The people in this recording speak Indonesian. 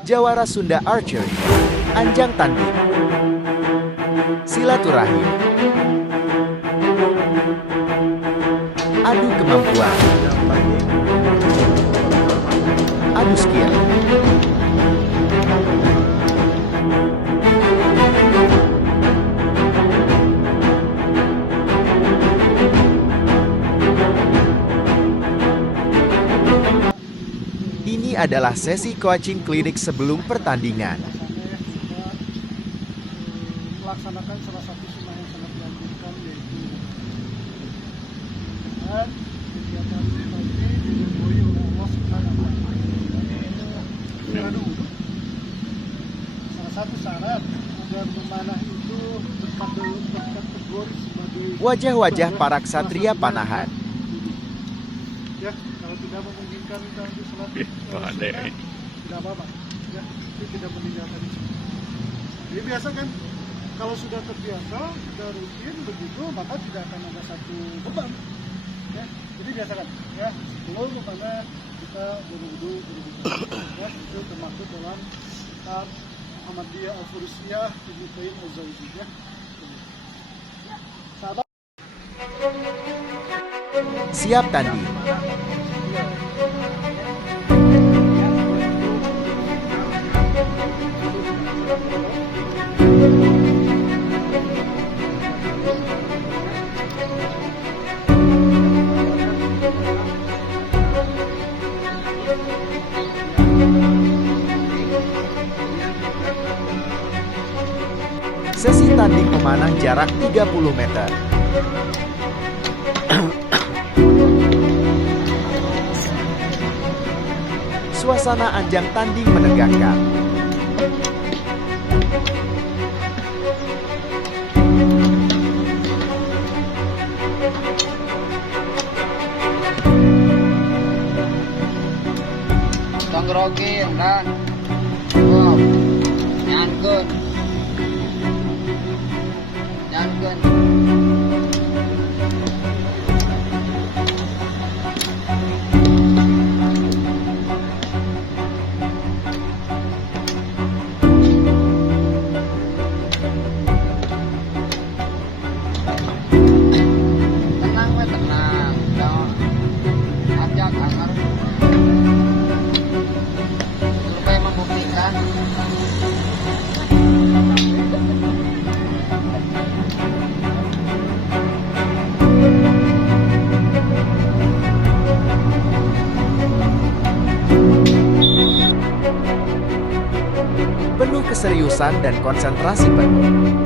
Jawara Sunda Archery, Anjang Tanding, Silaturahim, Adu Kemampuan, Adu Skill, Ini adalah sesi coaching klinik sebelum pertandingan. Melaksanakan salah satu sunnah yang sangat dianjurkan, yaitu dan kegiatan tadi diridhoi oleh Allah Subhanahu wa Ta'ala. Salah satu syarat agar memanah itu berkategori sebagai Wajah-wajah para ksatria panahan. Ya, kalau tidak memungkinkan kita untuk sholat sunnah, tidak apa-apa. Ya, itu tidak meninggalkan itu. Jadi biasa kan, kalau sudah terbiasa, sudah rutin begitu, maka tidak akan ada satu beban. Ya, jadi biasa kan, ya, sebelum karena kita berwudu, ya, itu termasuk dalam kitab Muhammadiyah Al-Furusiyah Ibnu Qayyim Al-Jauziyah. Sahabat, Siap tanding. Sesi tanding memanah jarak 30 meter. Suasana Anjang Tanding menegangkan. Tonggrogi, enggak? Oh, nyangkut. Nyangkut. Tenang, we, tenang. Jangan ajak agar supaya membuktikan. Penuh keseriusan dan konsentrasi penuh.